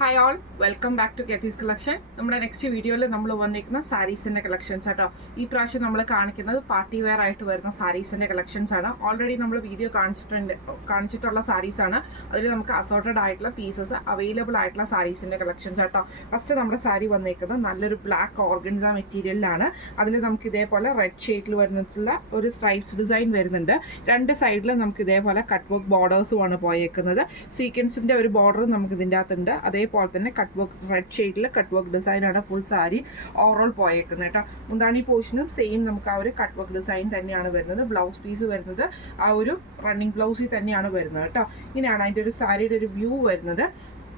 Hi all, welcome back to Kethees collection. നമ്മുടെ next വീഡിയോയിൽ നമ്മൾ വന്നിരിക്കുന്ന സാരീസിൻ്റെ കളക്ഷൻസ് ആട്ടോ. ഈ പ്രാവശ്യം നമ്മൾ കാണിക്കുന്നത് പാർട്ടി വെയർ ആയിട്ട് വരുന്ന സാരീസിൻ്റെ കളക്ഷൻസ് ആണ്. ഓൾറെഡി നമ്മൾ വീഡിയോ കാണിച്ചിട്ടുള്ള സാരീസാണ്. അതിൽ നമുക്ക് അസോർട്ടഡ് ആയിട്ടുള്ള പീസസ് അവൈലബിൾ ആയിട്ടുള്ള സാരീസിൻ്റെ കളക്ഷൻസ് ആട്ടോ. ഫസ്റ്റ് നമ്മുടെ സാരി വന്നിരിക്കുന്നത് നല്ലൊരു ബ്ലാക്ക് ഓർഗൻസ മെറ്റീരിയലിലാണ്. അതിൽ നമുക്ക് ഇതേപോലെ റെഡ് ഷെയ്ഡിൽ വരുന്നിട്ടുള്ള ഒരു സ്ട്രൈപ്സ് ഡിസൈൻ വരുന്നുണ്ട്. രണ്ട് സൈഡിൽ നമുക്ക് ഇതേപോലെ കട്ട് വർക്ക് ബോർഡേഴ്സുമാണ് പോയേക്കുന്നത്. സീക്വൻസിൻ്റെ ഒരു ബോർഡർ നമുക്ക് ഇതിൻ്റെ അകത്തുണ്ട്. അതേപോലെ തന്നെ കട്ട് വർക്ക് റെഡ് ഷെയ്ഡിൽ കട്ട് വർക്ക് ഡിസൈനാണ് ഫുൾ സാരി ഓവറോൾ പോയേക്കുന്നത് കേട്ടോ. മുന്താണി പോർഷനും സെയിം നമുക്ക് ആ ഒരു കട്ട് വർക്ക് ഡിസൈൻ തന്നെയാണ് വരുന്നത്. ബ്ലൗസ് പീസ് വരുന്നത് ആ ഒരു റണ്ണിങ് ബ്ലൗസിൽ തന്നെയാണ് വരുന്നത് കേട്ടോ. ഇങ്ങനെയാണ് അതിൻ്റെ ഒരു സാരിയുടെ ഒരു വ്യൂ വരുന്നത്.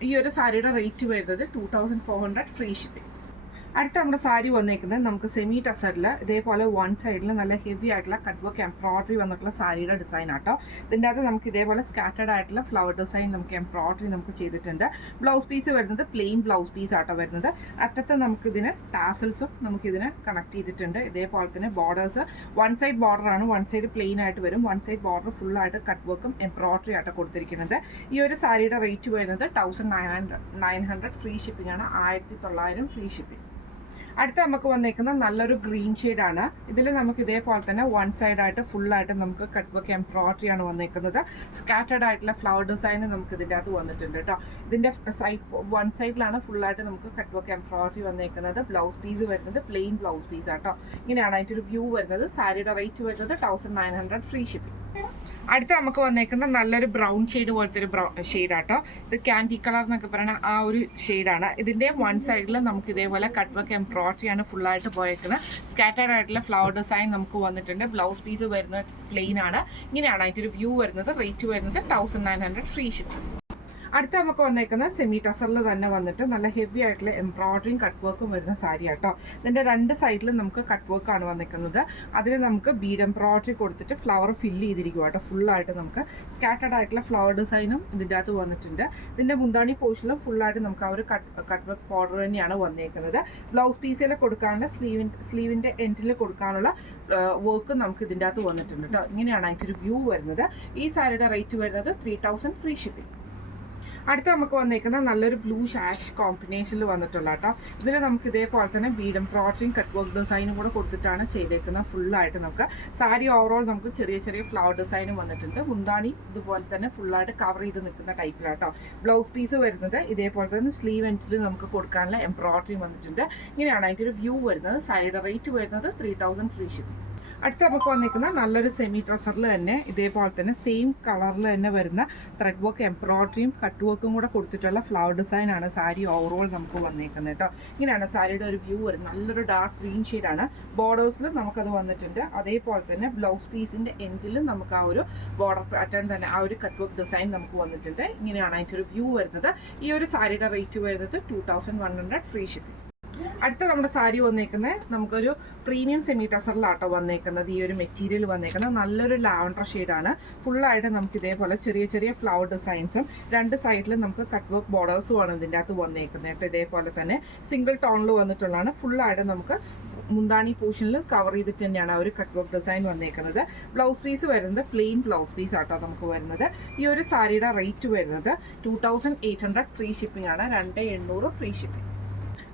ഈ ഒരു സാരിയുടെ റേറ്റ് വരുന്നത് 2400 ഫ്രീ ഷിപ്പിംഗ്. അടുത്ത നമ്മുടെ സാരി വന്നേക്കുന്നത് നമുക്ക് സെമി ടസറിൽ ഇതേപോലെ വൺ സൈഡിൽ നല്ല ഹെവി ആയിട്ടുള്ള കട്ട് വർക്ക് എംബ്രോയിഡറി വന്നിട്ടുള്ള സാരിയുടെ ഡിസൈൻ ആട്ടോ. ഇതിൻ്റെ അകത്ത് നമുക്ക് ഇതേപോലെ സ്കാറ്റേഡ് ആയിട്ടുള്ള ഫ്ലവർ ഡിസൈൻ നമുക്ക് എംബ്രോയിഡറി നമുക്ക് ചെയ്തിട്ടുണ്ട്. ബ്ലൗസ് പീസ് വരുന്നത് പ്ലെയിൻ ബ്ലൗസ് പീസ് ആട്ടോ വരുന്നത്. അറ്റത്ത് നമുക്കിതിന് ടാസൽസും നമുക്കിതിന് കണക്ട് ചെയ്തിട്ടുണ്ട്. ഇതേപോലെ തന്നെ ബോർഡേഴ്സ് വൺ സൈഡ് ബോർഡറാണ്, വൺ സൈഡ് പ്ലെയിൻ ആയിട്ട് വരും. വൺ സൈഡ് ബോർഡർ ഫുള്ളായിട്ട് കട്ട് വർക്കും എംബ്രോയിഡറി ആയിട്ട് കൊടുത്തിരിക്കുന്നത്. ഈ ഒരു സാരിയുടെ റേറ്റ് വരുന്നത് 1900 ഫ്രീ ഷിപ്പിംഗ് ആണ്. 1900 ഫ്രീ ഷിപ്പിംഗ്. അടുത്ത നമുക്ക് വന്നേക്കുന്ന നല്ലൊരു ഗ്രീൻ ഷെയ്ഡാണ്. ഇതിൽ നമുക്ക് ഇതേപോലെ തന്നെ വൺ സൈഡായിട്ട് ഫുള്ളായിട്ട് നമുക്ക് കട്ട് വർക്ക് എംബ്രോയിഡറി ആണ് വന്നേക്കുന്നത്. സ്കാറ്റേഡ് ആയിട്ടുള്ള ഫ്ലവർ ഡിസൈൻ നമുക്ക് ഇതിൻ്റെ അകത്ത് വന്നിട്ടുണ്ട് കേട്ടോ. ഇതിൻ്റെ വൺ സൈഡിലാണ് ഫുള്ളായിട്ട് നമുക്ക് കട്ട് വർക്ക് എംബ്രോയിഡറി വന്നേക്കുന്നത്. ബ്ലൗസ് പീസ് വരുന്നത് പ്ലെയിൻ ബ്ലൗസ് പീസ് ആട്ടോ. ഇങ്ങനെയാണ് അതിൻ്റെ ഒരു വ്യൂ വരുന്നത്. സാരിയുടെ റേറ്റ് വരുന്നത് 1900 ഫ്രീ ഷിപ്പിംഗ്. അടുത്ത നമുക്ക് വന്നേക്കുന്ന നല്ലൊരു ബ്രൗൺ ഷെയ്ഡ് പോലത്തെ ഒരു ഷെയ്ഡാട്ടോ. ഇത് ക്യാൻഡി കളർ എന്നൊക്കെ പറയുന്ന ആ ഒരു ഷെയ്ഡാണ്. ഇതിൻ്റെ വൺ സൈഡിൽ നമുക്ക് ഇതേപോലെ കട്ട് വർക്ക് എംബ്രോയിഡറി ആണ് ഫുള്ളായിട്ട് പോയേക്കുന്നത്. സ്കാറ്റേഡ് ആയിട്ടുള്ള ഫ്ലവർ ഡിസൈൻ നമുക്ക് വന്നിട്ടുണ്ട്. ബ്ലൗസ് പീസ് വരുന്നത് പ്ലെയിൻ ആണ്. ഇങ്ങനെയാണ് അതിൻ്റെ ഒരു വ്യൂ വരുന്നത്. റേറ്റ് വരുന്നത് 1900 ഫ്രീ ഷിപ്പിംഗ്. അടുത്ത നമുക്ക് വന്നേക്കുന്ന സെമി ടസറിൽ തന്നെ വന്നിട്ട് നല്ല ഹെവി ആയിട്ടുള്ള എംബ്രോയിഡറിയും കട്ട് വർക്കും വരുന്ന സാരി ആട്ടോ. ഇതിൻ്റെ രണ്ട് സൈഡിലും നമുക്ക് കട്ട് വർക്കാണ് വന്നിരിക്കുന്നത്. അതിൽ നമുക്ക് ബീഡ് എംബ്രോയിഡറി കൊടുത്തിട്ട് ഫ്ലവർ ഫില്ല് ചെയ്തിരിക്കും കേട്ടോ. ഫുള്ളായിട്ട് നമുക്ക് സ്കാറ്റേഡ് ആയിട്ടുള്ള ഫ്ലവർ ഡിസൈനും ഇതിൻ്റെ അകത്ത് വന്നിട്ടുണ്ട്. ഇതിൻ്റെ മുന്താണി പോർഷനിലും ഫുള്ളായിട്ട് നമുക്ക് ആ ഒരു കട്ട് വർക്ക് ബോർഡർ തന്നെയാണ് വന്നേക്കുന്നത്. ബ്ലൗസ് പീസിൽ കൊടുക്കാനുള്ള സ്ലീവിൻ്റെ എൻഡിൽ കൊടുക്കാനുള്ള വർക്ക് നമുക്ക് ഇതിൻ്റെ അകത്ത് വന്നിട്ടുണ്ട് കേട്ടോ. ഇങ്ങനെയാണ് അതിൻ്റെ ഒരു വ്യൂ വരുന്നത്. ഈ സാരിയുടെ റേറ്റ് വരുന്നത് 3000 ഫ്രീ ഷിപ്പിംഗ്. അടുത്ത നമുക്ക് വന്നേക്കുന്ന നല്ലൊരു ബ്ലൂ ഷാഷ് കോമ്പിനേഷനിൽ വന്നിട്ടുള്ള കേട്ടോ. ഇതിൽ നമുക്ക് ഇതേപോലെ തന്നെ ബീഡ് എംബ്രോയിഡറിയും കട്ട് വർക്ക് ഡിസൈനും കൂടെ കൊടുത്തിട്ടാണ് ചെയ്തേക്കുന്നത്. ഫുള്ളായിട്ട് നമുക്ക് സാരി ഓവറോൾ നമുക്ക് ചെറിയ ചെറിയ ഫ്ലവർ ഡിസൈനും വന്നിട്ടുണ്ട്. മുന്താണി ഇതുപോലെ തന്നെ ഫുള്ളായിട്ട് കവർ ചെയ്ത് നിൽക്കുന്ന ടൈപ്പിലാട്ടോ. ബ്ലൗസ് പീസ് വരുന്നത് ഇതേപോലെ തന്നെ സ്ലീവ് എൻഡിൽ നമുക്ക് കൊടുക്കാനുള്ള എംബ്രോയിഡറി വന്നിട്ടുണ്ട്. ഇങ്ങനെയാണ് അതിൻ്റെ ഒരു വ്യൂ വരുന്നത്. സാരിയുടെ റേറ്റ് വരുന്നത് 3000 ഫ്രീ ഷിപ്പിംഗ്. അടുത്ത നമുക്ക് വന്നിരിക്കുന്ന നല്ലൊരു സെമി ട്രസറിൽ തന്നെ ഇതേപോലെ തന്നെ സെയിം കളറിൽ തന്നെ വരുന്ന ത്രെഡ് വർക്ക് എംബ്രോയിഡറിയും കട്ട് വർക്കും കൂടെ കൊടുത്തിട്ടുള്ള ഫ്ലവർ ഡിസൈനാണ് സാരി ഓവറോൾ നമുക്ക് വന്നിരിക്കുന്നത് കേട്ടോ. ഇങ്ങനെയാണ് സാരിയുടെ ഒരു വ്യൂ വരുന്നത്. നല്ലൊരു ഡാർക്ക് ഗ്രീൻ ഷെയ്ഡാണ്. ബോർഡേഴ്സിൽ നമുക്കത് വന്നിട്ടുണ്ട്. അതേപോലെ തന്നെ ബ്ലൗസ് പീസിൻ്റെ എൻഡിലും നമുക്ക് ആ ഒരു ബോർഡർ പാറ്റേൺ തന്നെ ആ ഒരു കട്ട് വർക്ക് ഡിസൈൻ നമുക്ക് വന്നിട്ടുണ്ട്. ഇങ്ങനെയാണ് അതിൻ്റെ ഒരു വ്യൂ വരുന്നത്. ഈ ഒരു സാരിയുടെ റേറ്റ് വരുന്നത് 2100 ഫ്രീ ഷിപ്പിംഗ്. അടുത്ത നമ്മുടെ സാരി വന്നേക്കുന്നത് നമുക്കൊരു പ്രീമിയം സെമി ടസറിലാട്ടോ വന്നേക്കുന്നത്. ഈ ഒരു മെറ്റീരിയൽ വന്നേക്കുന്നത് നല്ലൊരു ലാവൻഡർ ഷെയ്ഡാണ്. ഫുള്ളായിട്ട് നമുക്ക് ഇതേപോലെ ചെറിയ ചെറിയ ഫ്ലവർ ഡിസൈൻസും രണ്ട് സൈഡിലും നമുക്ക് കട്ട് വർക്ക് ബോർഡേഴ്സും ആണ് ഇതിൻ്റെ അകത്ത് വന്നേക്കുന്നത് കേട്ടോ. ഇതേപോലെ തന്നെ സിംഗിൾ ടോണിൽ വന്നിട്ടുള്ളതാണ്. ഫുള്ളായിട്ട് നമുക്ക് മുന്താണി പോർഷനിൽ കവർ ചെയ്തിട്ട് തന്നെയാണ് ആ ഒരു കട്ട് വർക്ക് ഡിസൈൻ വന്നേക്കുന്നത്. ബ്ലൗസ് പീസ് വരുന്നത് പ്ലെയിൻ ബ്ലൗസ് പീസ് ആട്ടോ നമുക്ക് വരുന്നത്. ഈ ഒരു സാരിയുടെ റേറ്റ് വരുന്നത് 2800 ഫ്രീ ഷിപ്പിംഗ് ആണ്. 2800 ഫ്രീ ഷിപ്പിംഗ്.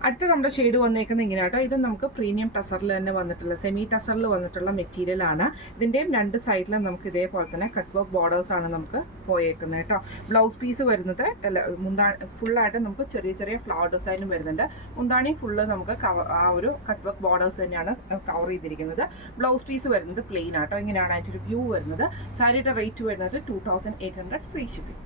അടുത്ത നമ്മുടെ ഷെയ്ഡ് വന്നേക്കുന്നത് ഇങ്ങനെ കേട്ടോ. ഇത് നമുക്ക് പ്രീമിയം ടസറിൽ തന്നെ വന്നിട്ടുള്ള സെമി ടസറിൽ വന്നിട്ടുള്ള മെറ്റീരിയൽ ആണ്. ഇതിൻ്റെയും രണ്ട് സൈഡിലും നമുക്ക് ഇതേപോലെ തന്നെ കട്ട് വർക്ക് ബോർഡേഴ്സ് ആണ് നമുക്ക് പോയേക്കുന്നത് കേട്ടോ. ബ്ലൗസ് പീസ് വരുന്നത് ഫുള്ളായിട്ട് നമുക്ക് ചെറിയ ചെറിയ ഫ്ലവർ ഡിസൈനും വരുന്നുണ്ട്. മുന്താണി ഫുള്ള് നമുക്ക് ആ ഒരു കട്ട് വർക്ക് ബോർഡേഴ്സ് തന്നെയാണ് കവർ ചെയ്തിരിക്കുന്നത്. ബ്ലൗസ് പീസ് വരുന്നത് പ്ലെയിൻ ആട്ടോ. ഇങ്ങനെയാണ് അതിൻ്റെ ഒരു വ്യൂ വരുന്നത്. സാരിയുടെ റേറ്റ് വരുന്നത് 2800 ഫ്രീ ഷിപ്പിംഗ്.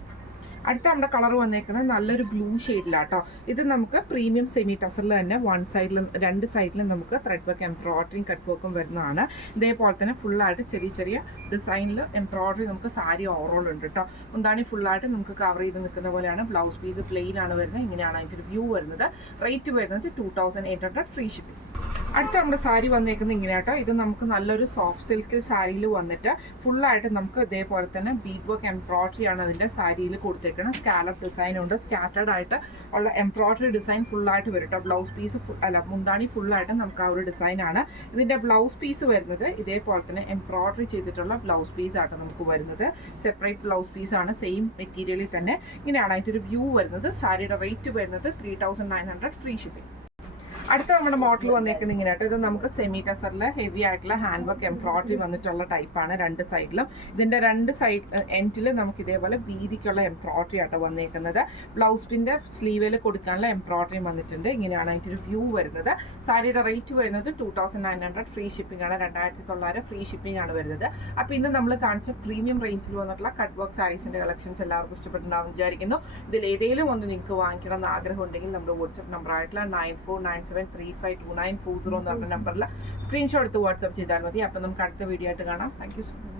അടുത്ത നമ്മുടെ കളർ വന്നേക്കുന്നത് നല്ലൊരു ബ്ലൂ ഷെയ്ഡിലാട്ടോ. ഇത് നമുക്ക് പ്രീമിയം സെമി ടസറിൽ തന്നെ വൺ സൈഡിലും രണ്ട് സൈഡിലും നമുക്ക് ത്രെഡ് വർക്ക് എംബ്രോയിഡറിയും കട്ട് വർക്കും വരുന്നതാണ്. ഇതേപോലെ തന്നെ ഫുള്ളായിട്ട് ചെറിയ ചെറിയ ഡിസൈനിൽ എംബ്രോയിഡറി നമുക്ക് സാരി ഓവറോൾ ഉണ്ട് കേട്ടോ. മുന്താണി ഫുള്ളായിട്ട് നമുക്ക് കവർ ചെയ്ത് നിൽക്കുന്ന പോലെയാണ്. ബ്ലൗസ് പീസ് പ്ലെയിൻ ആണ് വരുന്നത്. ഇങ്ങനെയാണ് അതിൻ്റെ ഒരു വ്യൂ വരുന്നത്. റേറ്റ് വരുന്നത് 2800 ഫ്രീ ഷിപ്പിംഗ്. അടുത്ത നമ്മുടെ സാരി വന്നേക്കുന്നത് ഇങ്ങനെ കേട്ടോ. ഇത് നമുക്ക് നല്ലൊരു സോഫ്റ്റ് സിൽക്ക് സാരിയിൽ വന്നിട്ട് ഫുള്ളായിട്ട് നമുക്ക് ഇതേപോലെ തന്നെ ബീഡ് വർക്ക് എംബ്രോയിഡറി ആണ് അതിൻ്റെ സാരിയിൽ കൊടുത്തേക്കുന്നത്. സ്കാലപ്പ് ഡിസൈൻ ഉണ്ട്, സ്കാറ്റേഡ് ആയിട്ട് ഉള്ള എംബ്രോയിഡറി ഡിസൈൻ ഫുള്ളായിട്ട് വരും കേട്ടോ. ബ്ലൗസ് പീസ് മുന്താണി ഫുള്ളായിട്ട് നമുക്ക് ആ ഒരു ഡിസൈനാണ്. ഇതിൻ്റെ ബ്ലൗസ് പീസ് വരുന്നത് ഇതേപോലെ തന്നെ എംബ്രോയിഡറി ചെയ്തിട്ടുള്ള ബ്ലൗസ് പീസ് ആയിട്ട് നമുക്ക് വരുന്നത്. സെപ്പറേറ്റ് ബ്ലൗസ് പീസാണ്, സെയിം മെറ്റീരിയലിൽ തന്നെ. ഇങ്ങനെയാണ് അതിൻ്റെ ഒരു വ്യൂ വരുന്നത്. സാരിയുടെ റേറ്റ് വരുന്നത് 3900 ഫ്രീ ഷിപ്പിംഗ്. അടുത്ത നമ്മുടെ മോഡൽ വന്നേക്കുന്നത് ഇങ്ങനെ കേട്ടോ. ഇത് നമുക്ക് സെമി ടസറിൽ ഹെവി ആയിട്ടുള്ള ഹാൻഡ് വർക്ക് എംബ്രോയിഡറി വന്നിട്ടുള്ള ടൈപ്പാണ്. രണ്ട് സൈഡിലും ഇതിൻ്റെ രണ്ട് സൈഡ് എൻഡിൽ നമുക്ക് ഇതേപോലെ വീതിക്കുള്ള എംബ്രോയിഡറി ആട്ടോ വന്നേക്കുന്നത്. ബ്ലൗസ് പിൻ്റെ സ്ലീവിൽ കൊടുക്കാനുള്ള എംബ്രോയിഡറി വന്നിട്ടുണ്ട്. ഇങ്ങനെയാണ് അതിൻ്റെ ഒരു വ്യൂ വരുന്നത്. സാരിയുടെ റേറ്റ് വരുന്നത് 2900 ഫ്രീ ഷിപ്പിംഗ് ആണ്. 2900 ഫ്രീ ഷിപ്പിംഗ് ആണ് വരുന്നത്. അപ്പോൾ ഇന്ന് നമ്മൾ കാണിച്ച പ്രീമിയം റേഞ്ചിൽ വന്നിട്ടുള്ള കട്ട് വർക്ക് സാരീസിൻ്റെ കളക്ഷൻസ് എല്ലാവർക്കും ഇഷ്ടപ്പെട്ടുണ്ടാവും വിചാരിക്കുന്നു. ഇതിൽ ഏതെങ്കിലും ഒന്ന് നിങ്ങൾക്ക് വാങ്ങിക്കണം എന്ന് ആഗ്രഹം ഉണ്ടെങ്കിൽ നമ്മുടെ വാട്സപ്പ് നമ്പർ ആയിട്ടുള്ള 9497352940 എന്ന് പറഞ്ഞ നമ്പറിൽ സ്ക്രീൻഷോട്ട് എടുത്ത് വാട്സപ്പ് ചെയ്താൽ മതി. അപ്പോൾ നമുക്ക് അടുത്ത വീഡിയോ ആയിട്ട് കാണാം. Thank you so much.